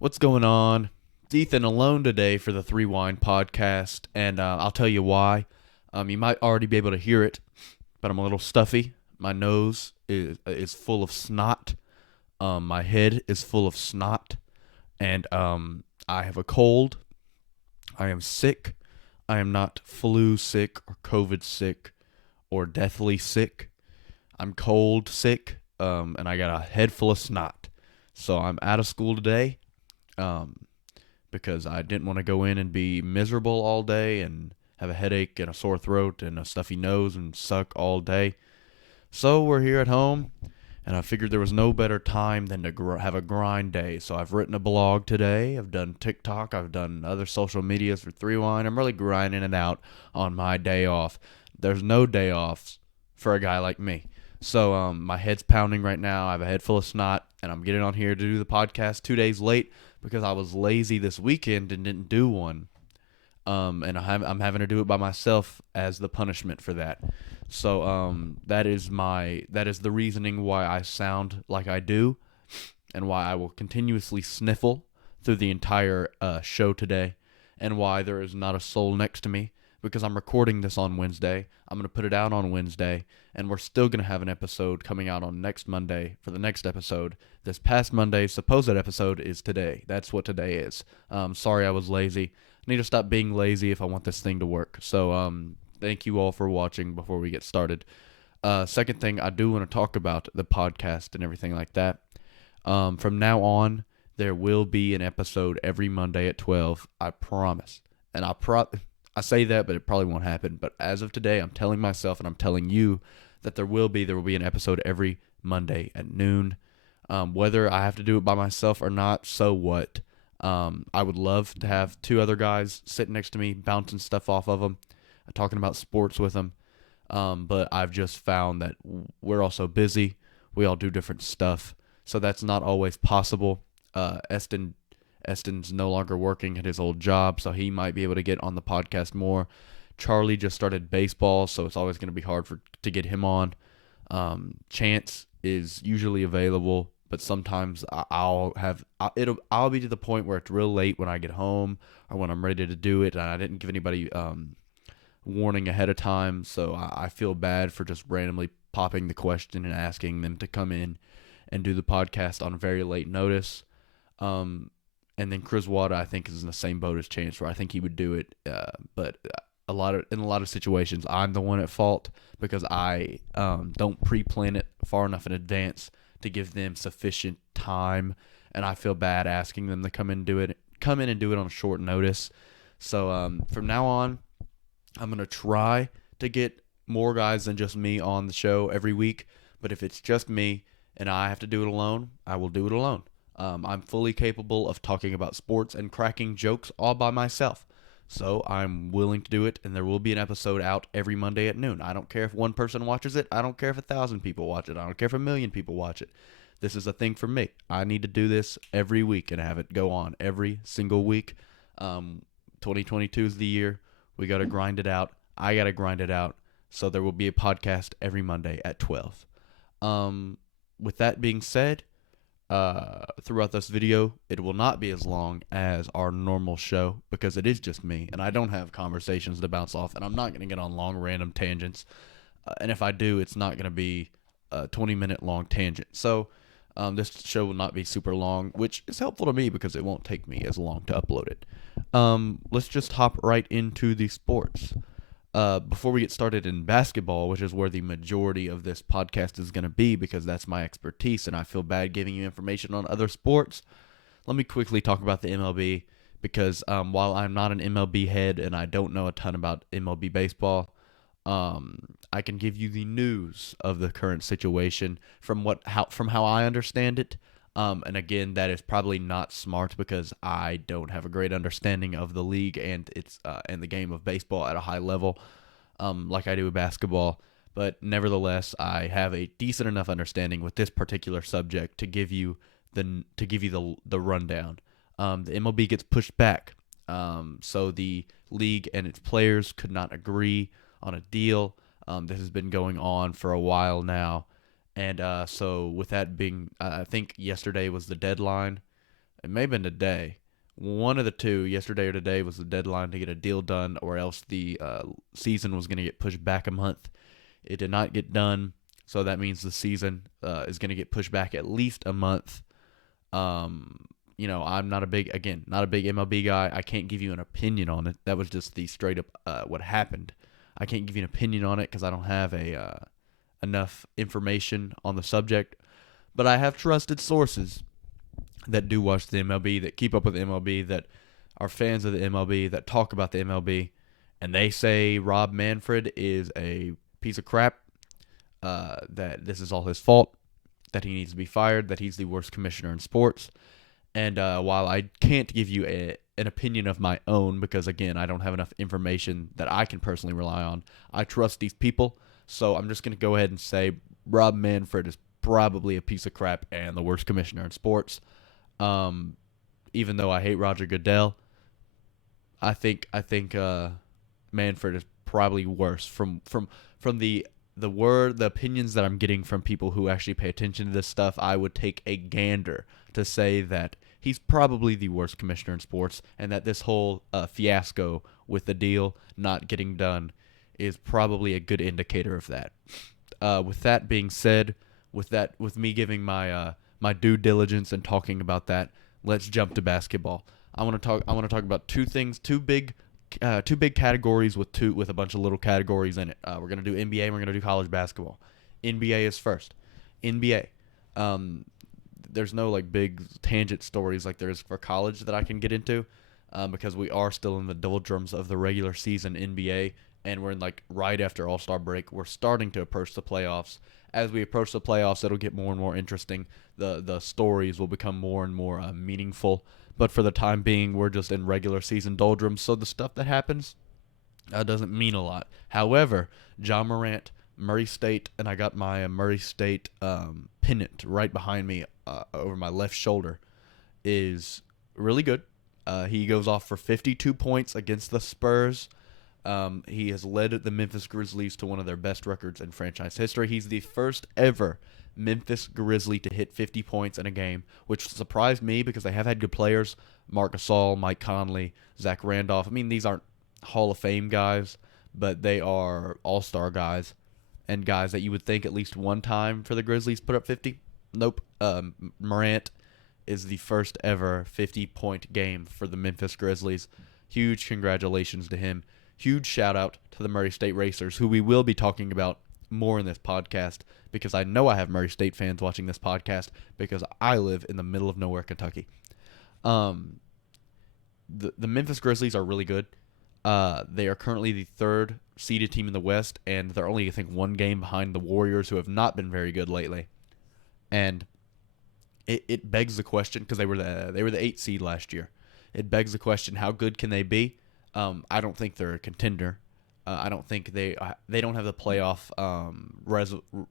What's going on? It's Ethan alone today for the Threewind podcast, and I'll tell you why. You might already be able to hear it, but I'm a little stuffy. My nose is full of snot. My head is full of snot, and I have a cold. I am sick. I am not flu sick or COVID sick or deathly sick. I'm cold sick, and I got a head full of snot. So I'm out of school today. Um, because I didn't want to go in and be miserable all day and have a headache and a sore throat and a stuffy nose and suck all day. So we're here at home, and I figured there was no better time than to have a grind day. So I've written a blog today. I've done TikTok. I've done other social medias for Threewind. I'm really grinding it out on my day off. There's no day offs for a guy like me. So my head's pounding right now. I have a head full of snot, and I'm getting on here to do the podcast 2 days late because I was lazy this weekend and didn't do one. And I'm having to do it by myself as the punishment for that. So that is the reasoning why I sound like I do, and why I will continuously sniffle through the entire show today, and why there is not a soul next to me because I'm recording this on Wednesday. I'm going to put it out on Wednesday, and we're still going to have an episode coming out on next Monday for the next episode. This past Monday's supposed episode is today. That's what today is. Sorry I was lazy. I need to stop being lazy if I want this thing to work. So thank you all for watching before we get started. Second thing, I do want to talk about the podcast and everything like that. From now on, there will be an episode every Monday at 12. I promise. And I say that, but it probably won't happen. But as of today, I'm telling myself and I'm telling you that there will be an episode every Monday at noon. Whether I have to do it by myself or not, so what? I would love to have two other guys sitting next to me, bouncing stuff off of them, talking about sports with them. But I've just found that we're all so busy. We all do different stuff. So that's not always possible. Eston's no longer working at his old job, so he might be able to get on the podcast more. Charlie just started baseball, so it's always going to be hard to get him on. Chance is usually available, but sometimes I'll be to the point where it's real late when I get home or when I'm ready to do it, and I didn't give anybody warning ahead of time, so I feel bad for just randomly popping the question and asking them to come in and do the podcast on very late notice. And then Chris Wada, I think, is in the same boat as Chance, where I think he would do it, but in a lot of situations, I'm the one at fault because I don't pre-plan it far enough in advance to give them sufficient time, and I feel bad asking them to come in and do it on short notice. So from now on, I'm gonna try to get more guys than just me on the show every week. But if it's just me and I have to do it alone, I will do it alone. I'm fully capable of talking about sports and cracking jokes all by myself. So I'm willing to do it, and there will be an episode out every Monday at noon. I don't care if one person watches it. I don't care if 1,000 people watch it. I don't care if 1,000,000 people watch it. This is a thing for me. I need to do this every week and have it go on every single week. 2022 is the year. We got to grind it out. I got to grind it out. So there will be a podcast every Monday at 12. With that being said, throughout this video, it will not be as long as our normal show because it is just me and I don't have conversations to bounce off, and I'm not going to get on long random tangents. And if I do, it's not going to be a 20-minute long tangent. So this show will not be super long, which is helpful to me because it won't take me as long to upload it. Let's just hop right into the sports. Before we get started in basketball, which is where the majority of this podcast is going to be because that's my expertise and I feel bad giving you information on other sports, let me quickly talk about the MLB because while I'm not an MLB head and I don't know a ton about MLB baseball, I can give you the news of the current situation from how I understand it. And again, that is probably not smart because I don't have a great understanding of the league and and the game of baseball at a high level, like I do with basketball. But nevertheless, I have a decent enough understanding with this particular subject to give you the rundown. The MLB gets pushed back, so the league and its players could not agree on a deal. This has been going on for a while now. And so with that being, I think yesterday was the deadline, It may have been today. One of the two, yesterday or today, was the deadline to get a deal done, or else the season was going to get pushed back a month. It did not get done, so that means the season is going to get pushed back at least a month. I'm not a big MLB guy. I can't give you an opinion on it. That was just the straight up what happened. I can't give you an opinion on it because I don't have enough information on the subject. But I have trusted sources that do watch the MLB, that keep up with the MLB, that are fans of the MLB, that talk about the MLB, and they say Rob Manfred is a piece of crap, that this is all his fault, that he needs to be fired, that he's the worst commissioner in sports. And while I can't give you an opinion of my own, because again, I don't have enough information that I can personally rely on, I trust these people, so I'm just going to go ahead and say Rob Manfred is probably a piece of crap and the worst commissioner in sports. Even though I hate Roger Goodell, I think Manfred is probably worse from the opinions that I'm getting from people who actually pay attention to this stuff. I would take a gander to say that he's probably the worst commissioner in sports, and that this whole fiasco with the deal not getting done is probably a good indicator of that. With that being said, with me giving my my due diligence and talking about that, let's jump to basketball. I want to talk about two things, two big categories with a bunch of little categories in it. We're gonna do NBA and we're gonna do college basketball. NBA is first. NBA. There's no like big tangent stories like there is for college that I can get into, because we are still in the doldrums of the regular season NBA, and we're in like right after All-Star break. We're starting to approach the playoffs. As we approach the playoffs, it'll get more and more interesting. The stories will become more and more meaningful. But for the time being, we're just in regular season doldrums, so the stuff that happens doesn't mean a lot. However, John Morant, Murray State, and I got my Murray State pennant right behind me over my left shoulder, is really good. He goes off for 52 points against the Spurs. He has led the Memphis Grizzlies to one of their best records in franchise history. He's the first ever Memphis Grizzly to hit 50 points in a game, which surprised me because they have had good players. Marc Gasol, Mike Conley, Zach Randolph. I mean, these aren't Hall of Fame guys, but they are all-star guys and guys that you would think at least one time for the Grizzlies put up 50. Nope. Morant is the first ever 50-point game for the Memphis Grizzlies. Huge congratulations to him. Huge shout-out to the Murray State Racers, who we will be talking about more in this podcast, because I know I have Murray State fans watching this podcast because I live in the middle of nowhere, Kentucky. The Memphis Grizzlies are really good. They are currently the third seeded team in the West, and they're only, I think, one game behind the Warriors, who have not been very good lately. And it begs the question, because they were the 8th seed last year. It begs the question, how good can they be? I don't think they're a contender. I don't think they don't have the playoff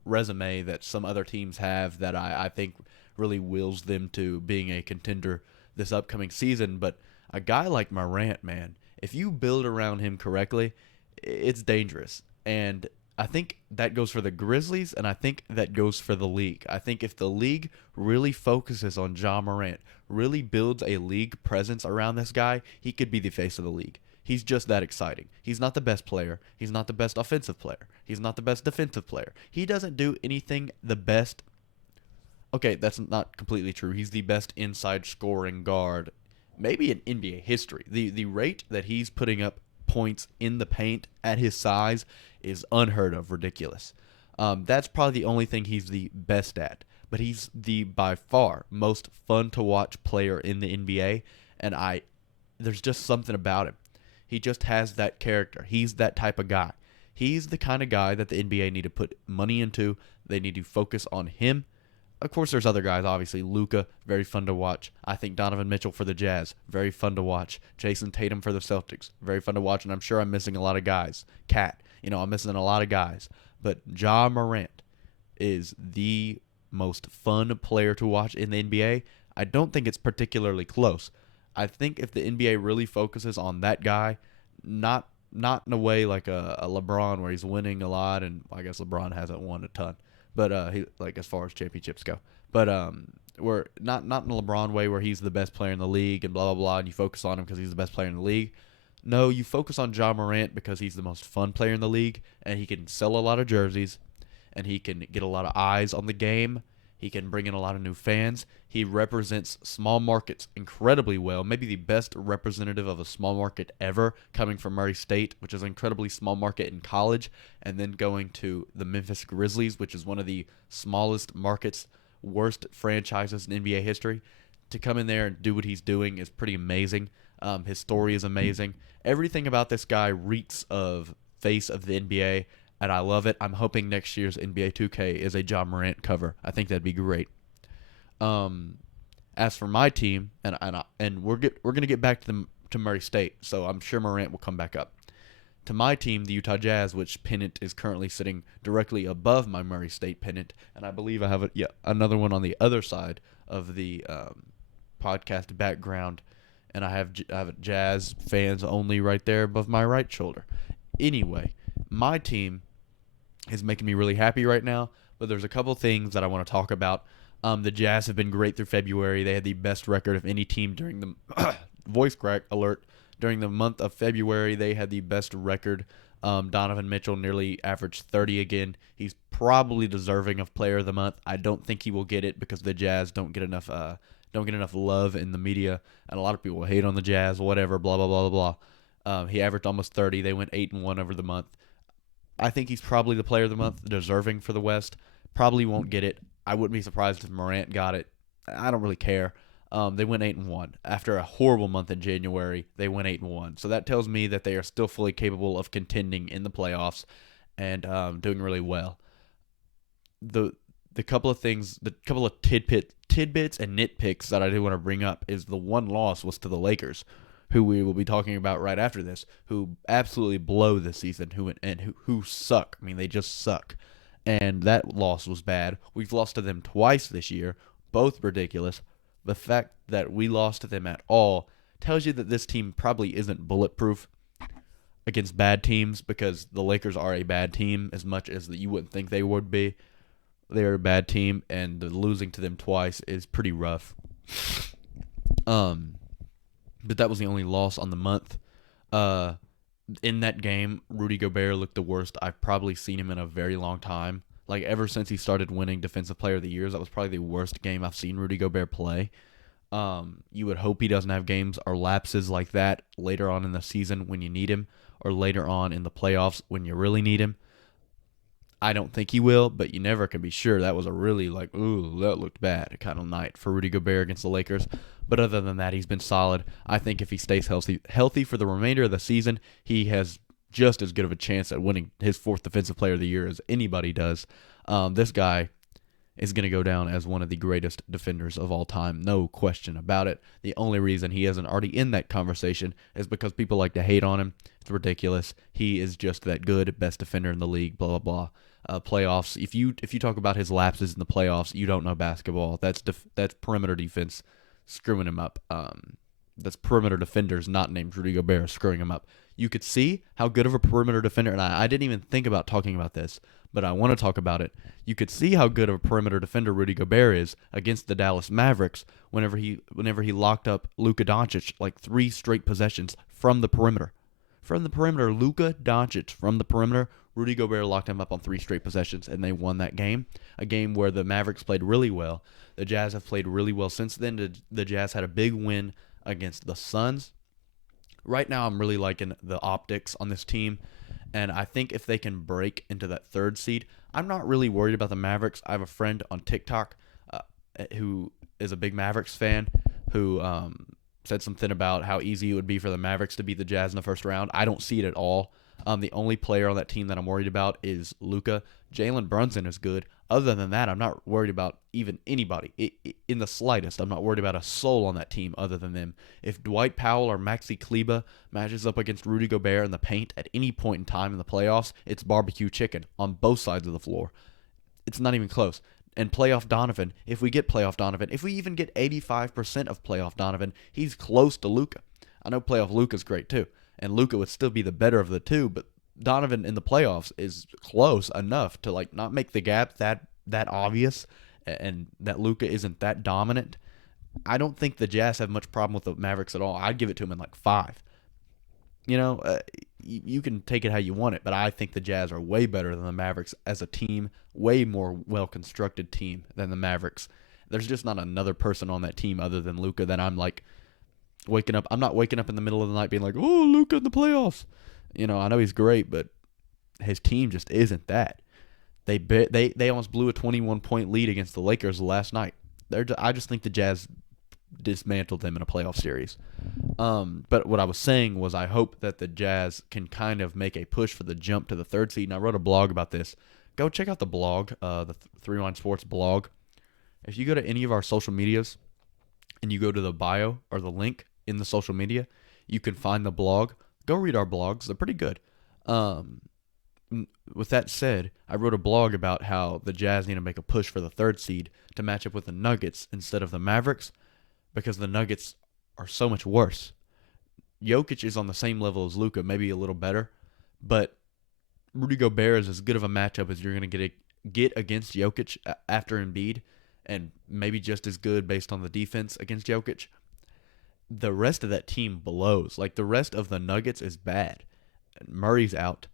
resume that some other teams have that I think really wills them to being a contender this upcoming season. But a guy like Morant, man, if you build around him correctly, it's dangerous. And I think that goes for the Grizzlies, and I think that goes for the league. I think if the league really focuses on Ja Morant, really builds a league presence around this guy, he could be the face of the league. He's just that exciting. He's not the best player. He's not the best offensive player. He's not the best defensive player. He doesn't do anything the best. Okay, that's not completely true. He's the best inside scoring guard, maybe in NBA history. The rate that he's putting up points in the paint at his size is unheard of, ridiculous. That's probably the only thing he's the best at. But he's the, by far, most fun to watch player in the NBA, and there's just something about him. He just has that character. He's that type of guy. He's the kind of guy that the NBA need to put money into. They need to focus on him. Of course, there's other guys, obviously. Luka, very fun to watch. I think Donovan Mitchell for the Jazz, very fun to watch. Jason Tatum for the Celtics, very fun to watch. And I'm sure I'm missing a lot of guys. Cat, I'm missing a lot of guys. But Ja Morant is the most fun player to watch in the NBA. I don't think it's particularly close. I think if the NBA really focuses on that guy, not in a way like a LeBron where he's winning a lot, and I guess LeBron hasn't won a ton, but he, like, as far as championships go. But where not in the LeBron way where he's the best player in the league and blah blah blah, and you focus on him because he's the best player in the league. No, you focus on Ja Morant because he's the most fun player in the league, and he can sell a lot of jerseys, and he can get a lot of eyes on the game. He can bring in a lot of new fans. He represents small markets incredibly well, maybe the best representative of a small market ever, coming from Murray State, which is an incredibly small market in college, and then going to the Memphis Grizzlies, which is one of the smallest markets, worst franchises in NBA history. To come in there and do what he's doing is pretty amazing. His story is amazing. Everything about this guy reeks of face of the NBA, and I love it. I'm hoping next year's NBA 2K is a Ja Morant cover. I think that'd be great. As for my team, and we're gonna get back to Murray State, so I'm sure Morant will come back up. To my team, the Utah Jazz, which pennant is currently sitting directly above my Murray State pennant, and I believe I have another one on the other side of the podcast background, and I have Jazz fans only right there above my right shoulder. Anyway, my team is making me really happy right now, but there's a couple things that I want to talk about. The Jazz have been great through February. They had the best record of any team during the voice crack alert. During the month of February, they had the best record. Donovan Mitchell nearly averaged 30 again. He's probably deserving of Player of the Month. I don't think he will get it because the Jazz don't get enough love in the media, and a lot of people hate on the Jazz. Whatever, blah blah blah blah blah. He averaged almost 30. They went 8-1 over the month. I think he's probably the Player of the Month, deserving for the West. Probably won't get it. I wouldn't be surprised if Morant got it. I don't really care. They went 8-1 after a horrible month in January. They went 8-1, so that tells me that they are still fully capable of contending in the playoffs and doing really well. The couple of things, the couple of tidbits and nitpicks that I do want to bring up is the one loss was to the Lakers, who we will be talking about right after this, who absolutely blow this season, who suck. I mean, they just suck. And that loss was bad. We've lost to them twice this year, both ridiculous. The fact that we lost to them at all tells you that this team probably isn't bulletproof against bad teams, because the Lakers are a bad team as much as you wouldn't think they would be. They're a bad team, and losing to them twice is pretty rough. But that was the only loss on the month. In that game, Rudy Gobert looked the worst I've probably seen him in a very long time. Like, ever since he started winning Defensive Player of the Year, that was probably the worst game I've seen Rudy Gobert play. You would hope he doesn't have games or lapses like that later on in the season when you need him, or later on in the playoffs when you really need him. I don't think he will, but you never can be sure. That was a really, ooh, that looked bad kind of night for Rudy Gobert against the Lakers. But other than that, he's been solid. I think if he stays healthy for the remainder of the season, he has just as good of a chance at winning his 4th Defensive Player of the Year as anybody does. This guy is going to go down as one of the greatest defenders of all time. No question about it. The only reason he isn't already in that conversation is because people like to hate on him. It's ridiculous. He is just that good, best defender in the league, blah, blah, blah. Playoffs, if you talk about his lapses in the playoffs, you don't know basketball. That's perimeter defense screwing him up. That's perimeter defenders not named Rudy Gobert screwing him up. You could see how good of a perimeter defender, and I didn't even think about talking about this, but I want to talk about it. You could see how good of a perimeter defender Rudy Gobert is against the Dallas Mavericks whenever he locked up Luka Doncic like 3 straight possessions from the perimeter. From the perimeter, Luka Doncic from the perimeter, Rudy Gobert locked him up on 3 straight possessions, and they won that game. A game where the Mavericks played really well. The Jazz have played really well since then. The Jazz had a big win against the Suns. Right now, I'm really liking the optics on this team, and I think if they can break into that 3rd seed, I'm not really worried about the Mavericks. I have a friend on TikTok who is a big Mavericks fan who said something about how easy it would be for the Mavericks to beat the Jazz in the first round. I don't see it at all. The only player on that team that I'm worried about is Luka. Jalen Brunson is good. Other than that, I'm not worried about even anybody in the slightest. I'm not worried about a soul on that team other than them. If Dwight Powell or Maxi Kleber matches up against Rudy Gobert in the paint at any point in time in the playoffs, it's barbecue chicken on both sides of the floor. It's not even close. And playoff Donovan, if we get playoff Donovan, if we even get 85% of playoff Donovan, he's close to Luka. I know playoff Luka's great too, and Luka would still be the better of the two, but Donovan in the playoffs is close enough to not make the gap that obvious, and that Luka isn't that dominant, I don't think the Jazz have much problem with the Mavericks at all. I'd give it to them in like 5. You know, you can take it how you want it, but I think the Jazz are way better than the Mavericks as a team, way more well-constructed team than the Mavericks. There's just not another person on that team other than Luka that I'm like waking up. I'm not waking up in the middle of the night being like, oh, Luka in the playoffs. You know, I know he's great, but his team just isn't that. They almost blew a 21-point lead against the Lakers last night. I just think the Jazz dismantled them in a playoff series. But what I was saying was I hope that the Jazz can kind of make a push for the jump to the 3rd seed. And I wrote a blog about this. Go check out the blog, the Threewind Sports blog. If you go to any of our social medias and you go to the bio or the link in the social media, you can find the blog. Go read our blogs. They're pretty good. With that said, I wrote a blog about how the Jazz need to make a push for the 3rd seed to match up with the Nuggets instead of the Mavericks because the Nuggets are so much worse. Jokic is on the same level as Luka, maybe a little better, but Rudy Gobert is as good of a matchup as you're going to get against Jokic after Embiid, and maybe just as good based on the defense against Jokic. The rest of that team blows. Like, the rest of the Nuggets is bad. Murray's out.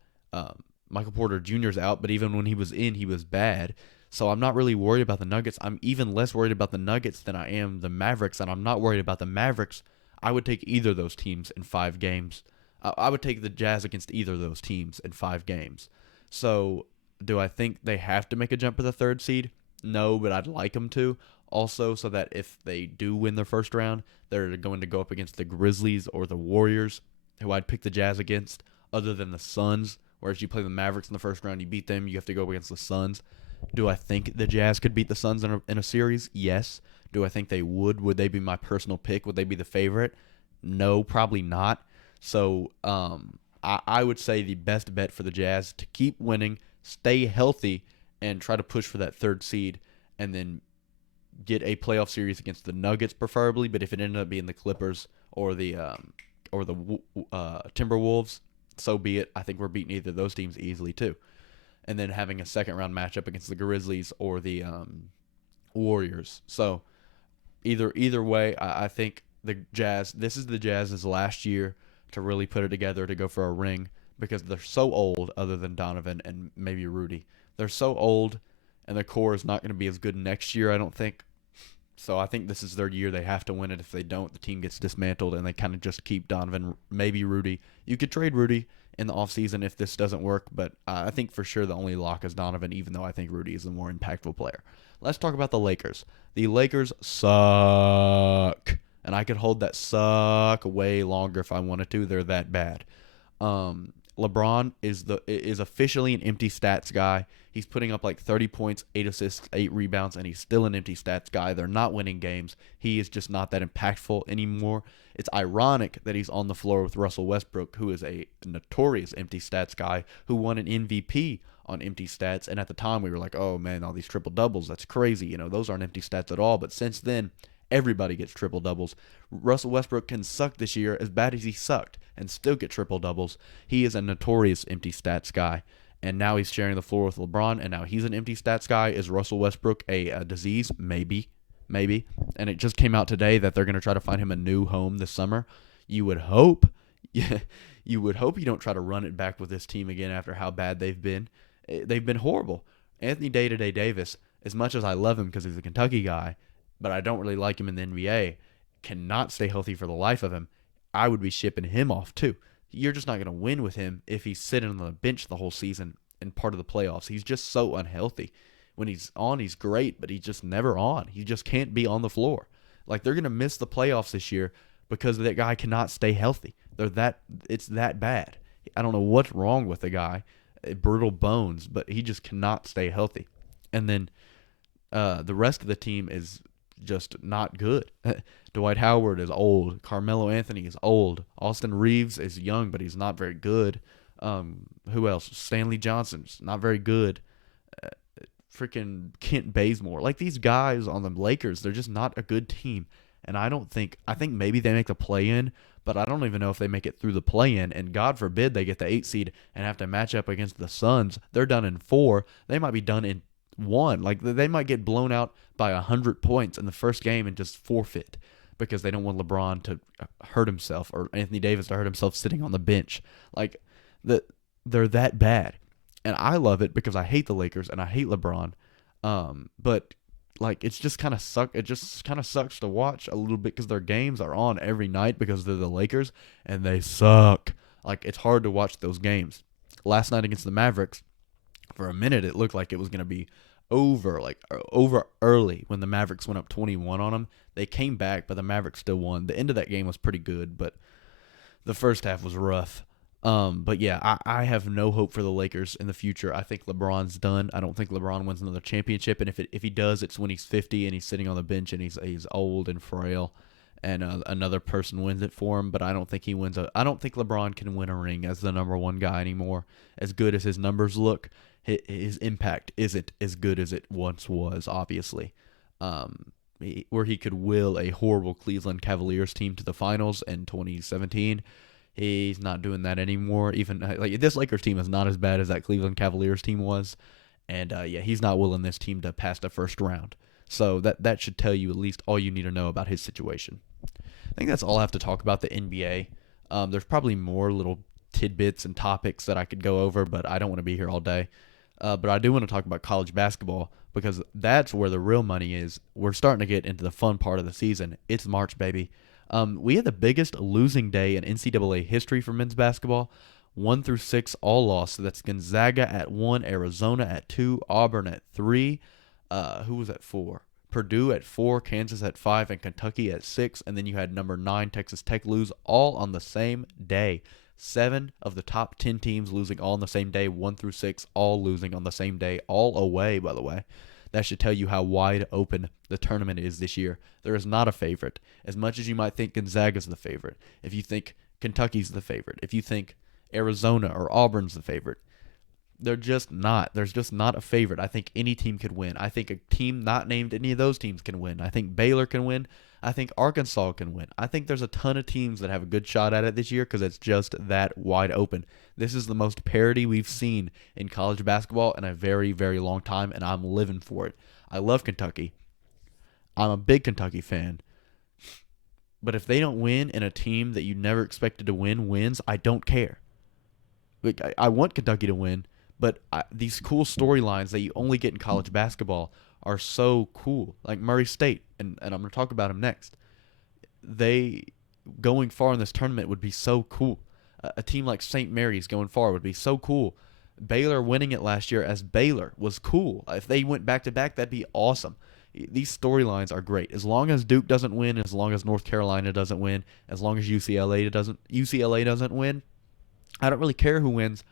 Michael Porter Jr.'s out, but even when he was in, he was bad. So I'm not really worried about the Nuggets. I'm even less worried about the Nuggets than I am the Mavericks, and I'm not worried about the Mavericks. I would take either of those teams in 5 games. I would take the Jazz against either of those teams in 5 games. So do I think they have to make a jump for the 3rd seed? No, but I'd like them to. Also, so that if they do win their first round, they're going to go up against the Grizzlies or the Warriors, who I'd pick the Jazz against, other than the Suns. Whereas you play the Mavericks in the first round, you beat them, you have to go up against the Suns. Do I think the Jazz could beat the Suns in a series? Yes. Do I think they would? Would they be my personal pick? Would they be the favorite? No, probably not. So I would say the best bet for the Jazz to keep winning, stay healthy, and try to push for that 3rd seed, and then get a playoff series against the Nuggets preferably. But if it ended up being the Clippers or the Timberwolves, so be it. I think we're beating either of those teams easily too. And then having a 2nd-round matchup against the Grizzlies or the Warriors. So either way, I think the Jazz, this is the Jazz's last year to really put it together to go for a ring because they're so old, other than Donovan and maybe Rudy. They're so old, and their core is not going to be as good next year, I don't think. So I think this is their year. They have to win it. If they don't, the team gets dismantled, and they kind of just keep Donovan, maybe Rudy. You could trade Rudy in the offseason if this doesn't work, but I think for sure the only lock is Donovan, even though I think Rudy is the more impactful player. Let's talk about the Lakers. The Lakers suck, and I could hold that suck way longer if I wanted to. They're that bad. LeBron is officially an empty stats guy. He's putting up like 30 points, 8 assists, 8 rebounds, and he's still an empty stats guy. They're not winning games. He is just not that impactful anymore. It's ironic that he's on the floor with Russell Westbrook, who is a notorious empty stats guy who won an MVP on empty stats. And at the time, we were like, oh, man, all these triple-doubles, that's crazy. You know, those aren't empty stats at all. But since then, everybody gets triple-doubles. Russell Westbrook can suck this year as bad as he sucked and still get triple-doubles. He is a notorious empty stats guy. And now he's sharing the floor with LeBron, and now he's an empty stats guy. Is Russell Westbrook a disease? Maybe. And it just came out today that they're going to try to find him a new home this summer. You would hope. You would hope you don't try to run it back with this team again after how bad they've been. They've been horrible. Anthony Day-to-Day Davis, as much as I love him because he's a Kentucky guy, but I don't really like him in the NBA, cannot stay healthy for the life of him. I would be shipping him off too. You're just not going to win with him if he's sitting on the bench the whole season and part of the playoffs. He's just so unhealthy. When he's on, he's great, but he's just never on. He just can't be on the floor. Like, they're going to miss the playoffs this year because that guy cannot stay healthy. It's that bad. I don't know what's wrong with the guy. Brittle bones, but he just cannot stay healthy. And then the rest of the team is just not good. Dwight Howard is old. Carmelo Anthony is old. Austin Reeves is young, but he's not very good. Who else? Stanley Johnson's not very good. Freaking Kent Bazemore. Like, these guys on the Lakers, they're just not a good team. And I think maybe they make the play-in, but I don't even know if they make it through the play-in. And God forbid they get the 8 seed and have to match up against the Suns. They're done in 4. They might be done in 1. Like, they might get blown out by 100 points in the first game and just forfeit because they don't want LeBron to hurt himself or Anthony Davis to hurt himself sitting on the bench. Like, they're that bad. And I love it because I hate the Lakers and I hate LeBron. But like it's just kind of suck. It just kind of sucks to watch a little bit because their games are on every night because they're the Lakers and they suck. Like it's hard to watch those games. Last night against the Mavericks, for a minute it looked like it was gonna be over early when the Mavericks went up 21 on them. They came back, but the Mavericks still won. The end of that game was pretty good, but the first half was rough. But yeah, I have no hope for the Lakers in the future. I think LeBron's done. I don't think LeBron wins another championship, and if he does, it's when he's 50 and he's sitting on the bench and he's old and frail, and another person wins it for him. But I don't think he wins I don't think LeBron can win a ring as the number one guy anymore. As good as his numbers look, his impact isn't as good as it once was. Obviously, where he could will a horrible Cleveland Cavaliers team to the finals in 2017. He's not doing that anymore. Even like this Lakers team is not as bad as that Cleveland Cavaliers team was, and yeah, he's not willing this team to pass the first round. So that should tell you at least all you need to know about his situation. I think that's all I have to talk about the NBA. There's probably more little tidbits and topics that I could go over, but I don't want to be here all day. But I do want to talk about college basketball because that's where the real money is. We're starting to get into the fun part of the season. It's March, baby. We had the biggest losing day in NCAA history for men's basketball. 1 through 6 all lost. So that's Gonzaga at 1, Arizona at 2, Auburn at 3. Who was at 4? Purdue at 4, Kansas at 5, and Kentucky at 6. And then you had number 9 Texas Tech lose all on the same day. 7 of the top 10 teams losing all on the same day. 1 through 6 all losing on the same day. All away, by the way. That should tell you how wide open the tournament is this year. There is not a favorite. As much as you might think Gonzaga's the favorite, if you think Kentucky's the favorite, if you think Arizona or Auburn's the favorite, they're just not. There's just not a favorite. I think any team could win. I think a team not named any of those teams can win. I think Baylor can win. I think Arkansas can win. I think there's a ton of teams that have a good shot at it this year because it's just that wide open. This is the most parity we've seen in college basketball in a very, very long time, and I'm living for it. I love Kentucky. I'm a big Kentucky fan. But if they don't win and a team that you never expected to win wins, I don't care. Like, I want Kentucky to win, but these cool storylines that you only get in college basketball are so cool. Like Murray State, and I'm going to talk about them next. They going far in this tournament would be so cool. A team like St. Mary's going far would be so cool. Baylor winning it last year as Baylor was cool. If they went back-to-back, that'd be awesome. These storylines are great. As long as Duke doesn't win, as long as North Carolina doesn't win, as long as UCLA doesn't win, I don't really care who wins.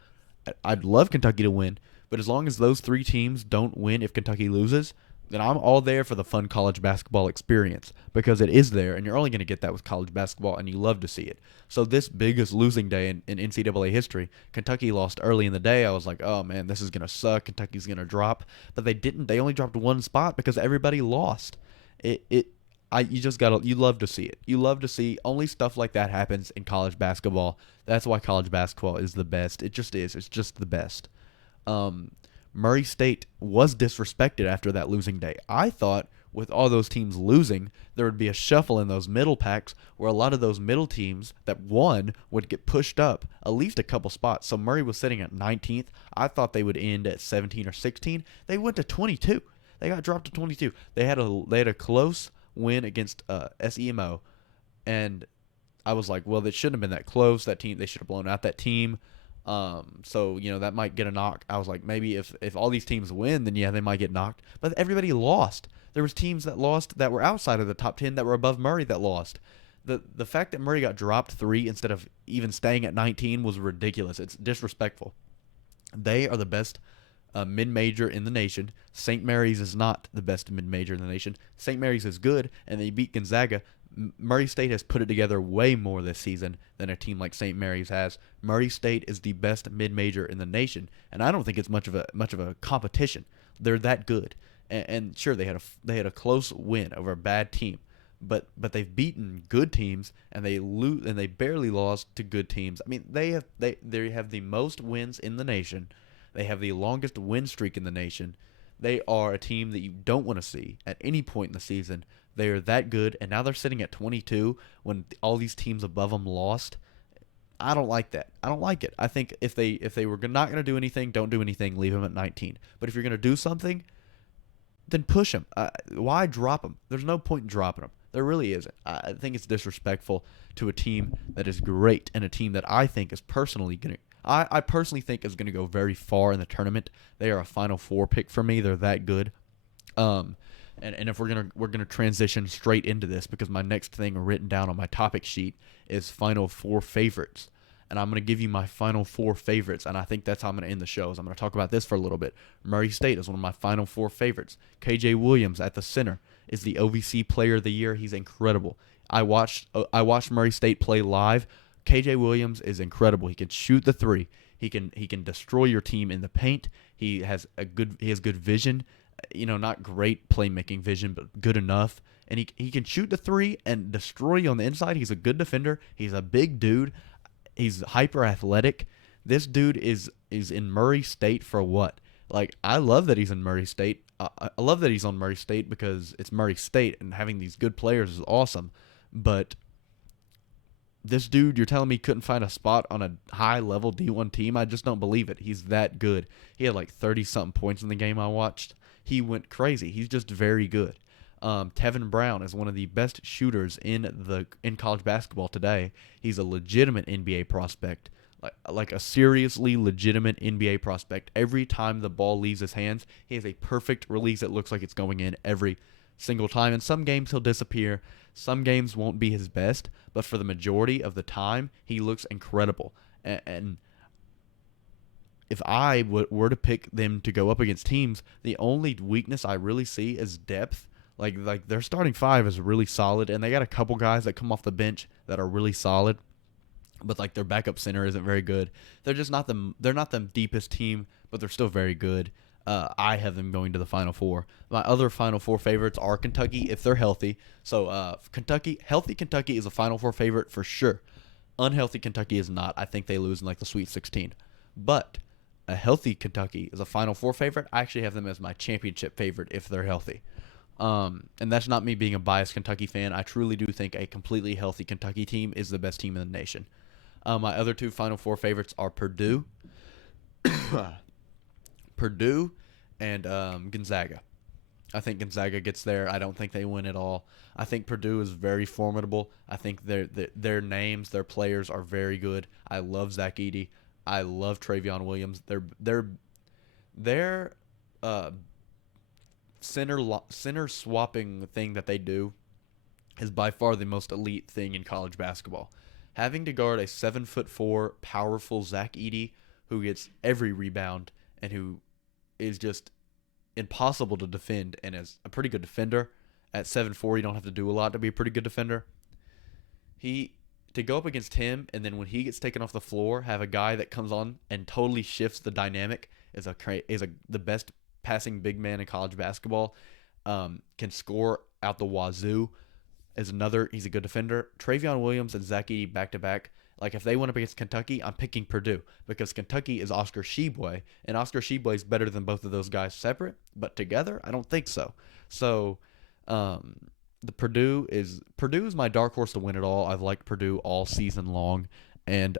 I'd love Kentucky to win, but as long as those 3 teams don't win if Kentucky loses, then I'm all there for the fun college basketball experience because it is there, and you're only going to get that with college basketball, and you love to see it. So this biggest losing day in NCAA history, Kentucky lost early in the day. I was like, oh, man, this is going to suck. Kentucky's going to drop. But they didn't. They only dropped 1 spot because everybody lost. You love to see it. You love to see only stuff like that happens in college basketball. That's why college basketball is the best. It just is. It's just the best. Murray State was disrespected after that losing day. I thought with all those teams losing, there would be a shuffle in those middle packs where a lot of those middle teams that won would get pushed up at least a couple spots. So Murray was sitting at 19th. I thought they would end at 17 or 16. They went to 22. They got dropped to 22. They had a close win against SEMO, and I was like, well, it shouldn't have been that close. That team, they should have blown out that team. So, that might get a knock. I was like, maybe if all these teams win, then yeah, they might get knocked. But everybody lost. There was teams that lost that were outside of the top 10 that were above Murray that lost. The fact that Murray got dropped 3 instead of even staying at 19 was ridiculous. It's disrespectful. They are the best mid-major in the nation. St. Mary's is not the best mid-major in the nation. St. Mary's is good, and they beat Gonzaga. Murray State has put it together way more this season than a team like St. Mary's has. Murray State is the best mid-major in the nation, and I don't think it's much of a competition. They're that good, and sure they had a close win over a bad team, but they've beaten good teams, and they barely lost to good teams. I mean they have the most wins in the nation. They have the longest win streak in the nation. They are a team that you don't want to see at any point in the season. They are that good, and now they're sitting at 22 when all these teams above them lost. I don't like that. I don't like it. I think if they were not going to do anything, don't do anything. Leave them at 19. But if you're going to do something, then push them. Why drop them? There's no point in dropping them. There really isn't. I think it's disrespectful to a team that is great and a team that I think is personally going to. I personally think is going to go very far in the tournament. They are a Final Four pick for me. They're that good. Um, and if we're gonna transition straight into this because my next thing written down on my topic sheet is Final Four favorites, and I'm gonna give you my Final Four favorites, and I think that's how I'm gonna end the show. Is I'm gonna talk about this for a little bit. Murray State is one of my Final Four favorites. KJ Williams at the center is the OVC Player of the Year. He's incredible. I watched Murray State play live. KJ Williams is incredible. He can shoot the three. He can destroy your team in the paint. He has good vision. Not great playmaking vision, but good enough. And he can shoot the three and destroy you on the inside. He's a good defender. He's a big dude. He's hyper athletic. This dude is in Murray State for what? Like, I love that he's in Murray State. I love that he's on Murray State because it's Murray State and having these good players is awesome. But this dude, you're telling me couldn't find a spot on a high-level D1 team? I just don't believe it. He's that good. He had like 30-something points in the game I watched. He went crazy. He's just very good. Tevin Brown is one of the best shooters in college basketball today. He's a legitimate NBA prospect, like a seriously legitimate NBA prospect. Every time the ball leaves his hands, he has a perfect release that looks like it's going in every single time. In some games, he'll disappear. Some games won't be his best, but for the majority of the time, he looks incredible. And if I were to pick them to go up against teams, the only weakness I really see is depth. Like their starting five is really solid, and they got a couple guys that come off the bench that are really solid, but like their backup center isn't very good. They're just not the deepest team, but they're still very good. I have them going to the Final Four. My other Final Four favorites are Kentucky if they're healthy. So healthy Kentucky is a Final Four favorite for sure. Unhealthy Kentucky is not. I think they lose in like the Sweet 16. But a healthy Kentucky is a Final Four favorite. I actually have them as my championship favorite if they're healthy. And that's not me being a biased Kentucky fan. I truly do think a completely healthy Kentucky team is the best team in the nation. My other two Final Four favorites are Purdue, Purdue, and Gonzaga. I think Gonzaga gets there. I don't think they win at all. I think Purdue is very formidable. I think their names, their players are very good. I love Zach Edey. I love Travion Williams. Their center swapping thing that they do is by far the most elite thing in college basketball. Having to guard a 7'4" powerful Zach Edey who gets every rebound and who is just impossible to defend and is a pretty good defender. At 7'4", you don't have to do a lot to be a pretty good defender. To go up against him, and then when he gets taken off the floor, have a guy that comes on and totally shifts the dynamic is the best passing big man in college basketball. Can score out the wazoo. He's a good defender. Travion Williams and Zach Edey back to back. Like if they went up against Kentucky, I'm picking Purdue because Kentucky is Oscar Tshiebwe, and Oscar Tshiebwe is better than both of those guys separate, but together, I don't think so. So, the Purdue is my dark horse to win it all. I've liked Purdue all season long, and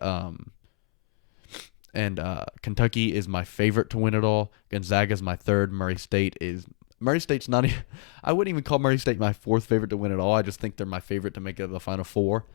Kentucky is my favorite to win it all. Gonzaga is my third. Murray State's not. I wouldn't even call Murray State my fourth favorite to win it all. I just think they're my favorite to make it to the Final Four.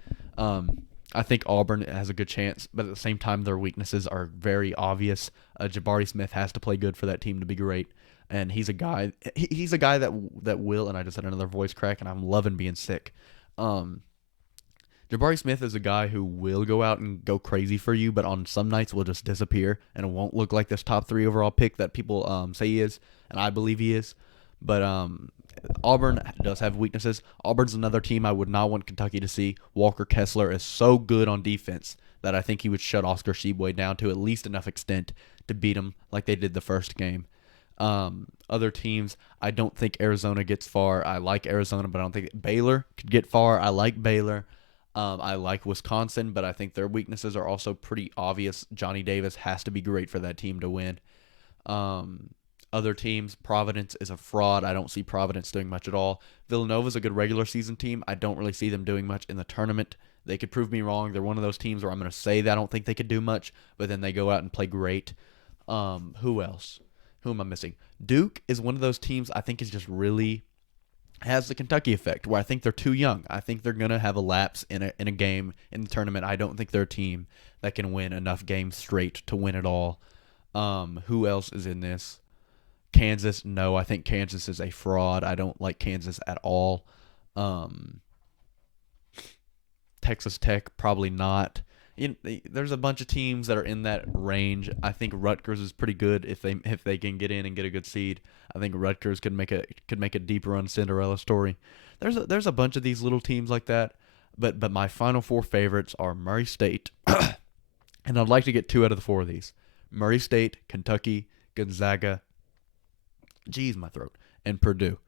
I think Auburn has a good chance, but at the same time, their weaknesses are very obvious. Jabari Smith has to play good for that team to be great, and he's a guy. He's a guy that will. And I just had another voice crack, and I'm loving being sick. Jabari Smith is a guy who will go out and go crazy for you, but on some nights will just disappear, and it won't look like this top 3 overall pick that people say he is, and I believe he is. But Auburn does have weaknesses. Auburn's another team I would not want Kentucky to see. Walker Kessler is so good on defense that I think he would shut Oscar Tshiebwe down to at least enough extent to beat him like they did the first game. Other teams, I don't think Arizona gets far. I like Arizona, but I don't think Baylor could get far. I like Baylor. I like Wisconsin, but I think their weaknesses are also pretty obvious. Johnny Davis has to be great for that team to win. Other teams, Providence is a fraud. I don't see Providence doing much at all. Villanova's a good regular season team. I don't really see them doing much in the tournament. They could prove me wrong. They're one of those teams where I'm going to say that I don't think they could do much, but then they go out and play great. Who else? Who am I missing? Duke is one of those teams I think is just really has the Kentucky effect, where I think they're too young. I think they're gonna have a lapse in a game in the tournament. I don't think they're a team that can win enough games straight to win it all. Who else is in this? Kansas, no, I think Kansas is a fraud. I don't like Kansas at all. Um, Texas Tech, probably not. There's a bunch of teams that are in that range. I think Rutgers is pretty good if they can get in and get a good seed. I think Rutgers could make a deep run Cinderella story. There's a bunch of these little teams like that, but my Final Four favorites are Murray State, and I'd like to get 2 out of the 4 of these: Murray State, Kentucky, Gonzaga. Geez, my throat, and Purdue.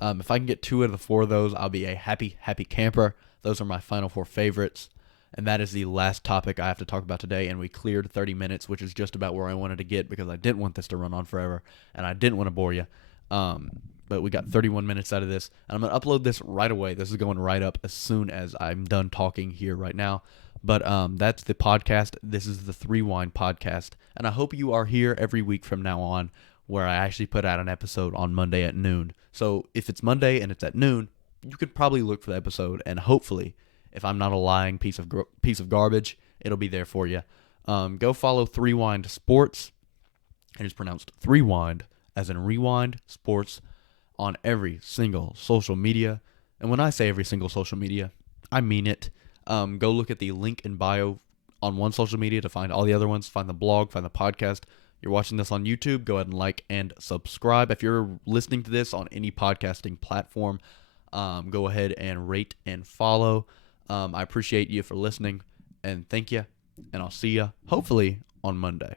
If I can get 2 out of the 4 of those, I'll be a happy camper. Those are my Final Four favorites. And that is the last topic I have to talk about today. And we cleared 30 minutes, which is just about where I wanted to get because I didn't want this to run on forever and I didn't want to bore you. But we got 31 minutes out of this. And I'm going to upload this right away. This is going right up as soon as I'm done talking here right now. But that's the podcast. This is the Threewind podcast. And I hope you are here every week from now on, where I actually put out an episode on Monday at noon. So if it's Monday and it's at noon, you could probably look for the episode, and hopefully, if I'm not a lying piece of garbage, it'll be there for you. Go follow Threewind Sports. It is pronounced Threewind, as in rewind, sports, on every single social media. And when I say every single social media, I mean it. Go look at the link in bio on one social media to find all the other ones. Find the blog, find the podcast. You're watching this on YouTube, go ahead and like and subscribe. If you're listening to this on any podcasting platform, go ahead and rate and follow. I appreciate you for listening, and thank you, and I'll see you hopefully on Monday.